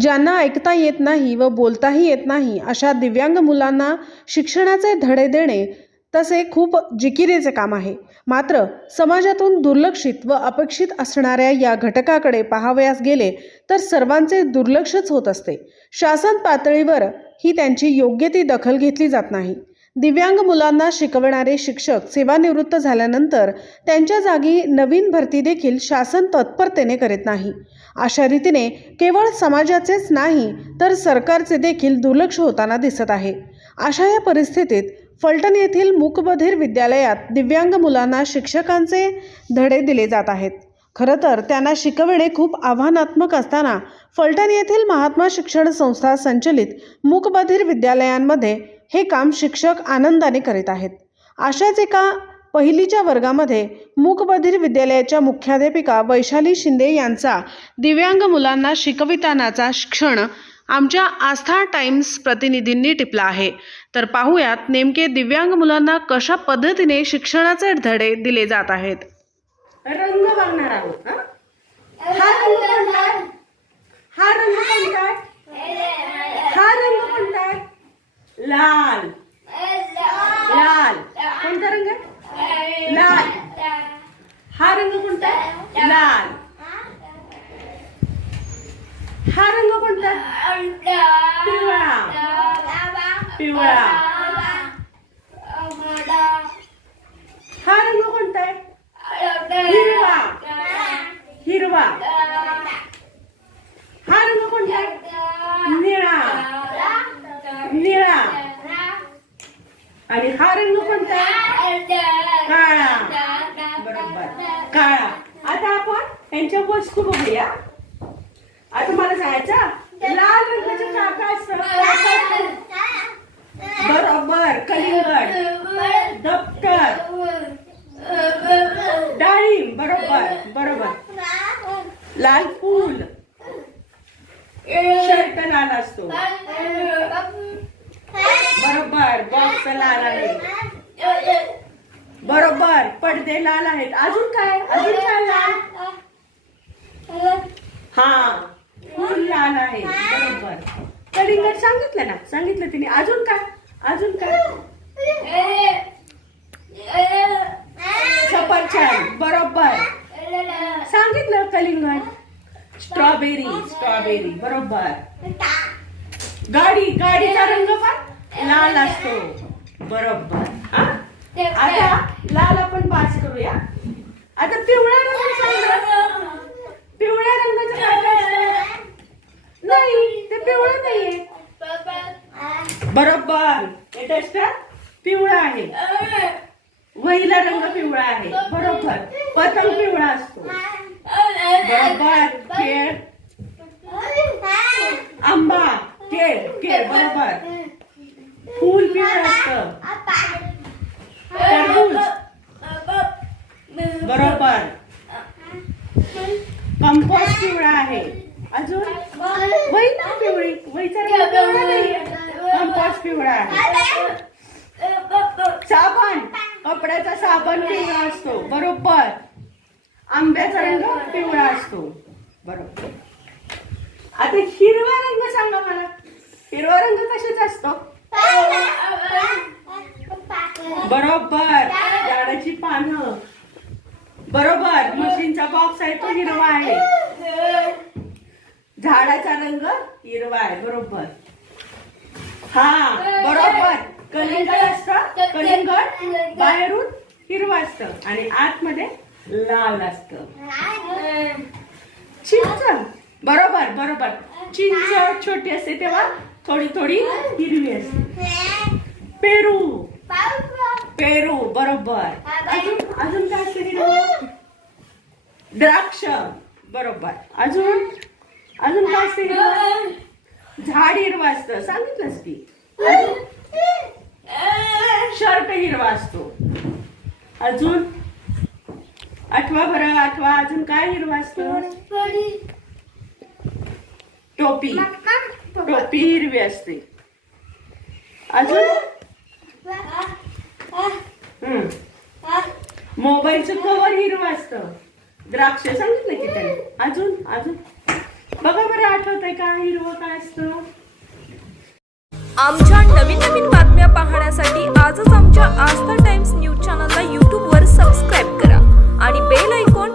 ज्यांना ऐकता येत नाही व बोलताही येत नाही अशा दिव्यांग मुलांना शिक्षणाचे धडे देणे तसे खूप जिकिरीचे काम आहे. मात्र समाजातून दुर्लक्षित व अपेक्षित असणाऱ्या या घटकाकडे पाहावयास गेले तर सर्वांचे दुर्लक्षच होत असते. शासन पातळीवर ही त्यांची योग्य ती दखल घेतली जात नाही. दिव्यांग मुलांना शिकवणारे शिक्षक सेवानिवृत्त झाल्यानंतर त्यांच्या जागी नवीन भरती देखील शासन तत्परतेने करीत नाही. अशा रीतीने केवळ समाजाचेच नाही तर सरकारचे देखील दुर्लक्ष होताना दिसत आहे. अशा या परिस्थितीत फलटण येथील मुकबधीर विद्यालयात दिव्यांग मुलांना शिक्षकांचे धडे दिले जात आहेत. खरं तर त्यांना शिकविणे खूप आव्हानात्मक असताना फलटण येथील महात्मा शिक्षण संस्था संचलित मुकबधीर विद्यालयांमध्ये हे काम शिक्षक आनंदाने करीत आहेत. अशाच एका पहिलीच्या वर्गामध्ये मूकबधीर विद्यालयाच्या मुख्याध्यापिका वैशाली शिंदे यांचा दिव्यांग मुलांना शिकवितानाचा क्षण आमच्या आस्था टाइम्स प्रतिनिधींनी टिपला आहे. तर पाहूयात नेमके दिव्यांग मुलांना कशा पद्धतीने शिक्षणाचे धडे दिले जात आहेत. रंग बघणार आहोत हा? रंग कोणता? हा रंग कोणता? हा रंग कोणता? लाल लाल कोणता रंग आहे? लाल हा रंग कोणता आहे? लाल हा रंग कोणता आहे? पिवळा पिवळा हा रंग कोणता आहे हिरवा हिरवा हा रंग कोणता आहे निळा निळा आणि हा रंग कोणता? काळा. बरोबर काळा. आता आपण यांच्या वस्तू बघूया. आता मला सांगायचं लाल रंगाचे काका असतात. बरोबर कलिंगड. दप्तर. डाळिंब. बरोबर बरोबर. लाल फूल. शर्ट लाल असतो बरोबर बॉक्स लाल आहे बरोबर पडदे लाल आहेत अजून काय अजून काय लाल हा फूल लाल आहे बरोबर कलिंगड सांगितलं ना सांगितलं तिने. अजून काय? अजून काय? सफरचंद बरोबर. सांगितलं कलिंगण स्ट्रॉबेरी स्ट्रॉबेरी बरोबर. गाडी गाडीचा रंग पण लाल असतो. बरोबर. हा? आता लाल आपण पास करूया. आता पिवळा रंग. पिवळ्या रंगाचा नाही ते पिवळं नाहीये. बरोबर. हे डस्टर पिवळा आहे. वहीला रंग पिवळा आहे. बरोबर. पतंग पिवळा असतो. बरोबर. केळ आंबा. केळ केळ बरोबर. फूल पिवळं असतं. टरबूज. बरोबर. कंपोस्ट पिवळा आहे. अजून? वही ना पिवळी. वहीचा रंग पिवळा नाहीये. कंपोस्ट पिवळा आहे. साबण कपड्याचा साबण पिवळा असतो बरोबर. आंब्याचा रंग पिवळा असतो बरोबर. आता हिरवा रंग सांगा मला. हिरवा रंग कशाचा असतो? बरोबर. झाडाची पानं. बरोबर. मशीनचा बॉक्स आहे तो हिरवा आहे. झाडाचा रंग हिरवा आहे बरोबर. हा बरोबर. कलिंगड असतं. कलिंगड बाहेरून हिरवं असतं आणि आतमध्ये लाल असतं. चिंच बरोबर बरोबर. चिंच छोटी असते तेव्हा थोडी थोडी हिरवी असते. पेरू. पेरू बरोबर. अजून अजून काय असते? द्राक्ष. बरोबर. अजून अजून काय असते? झाड हिरवं असतं. सांगितलंस की? शर्ट हिरवा असतो. अजून? आठवा बरं आठवा. अजून काय हिरवा असतो? टोपी. टोपी हिरवी असते. अजून? हम्म. मोबाईलचं कवर हिरवं असतं. द्राक्ष सांगितलं की त्याने? अजून? अजून? बघा बरं आठवत आहे का? हिरवं काय असतं? आमच्या नवीन नवीन बातम्या पाहण्यासाठी आजच आमच्या आस्था टाइम्स न्यूज चॅनलला यूट्यूबवर सबस्क्राईब करा आणि बेल ऐकून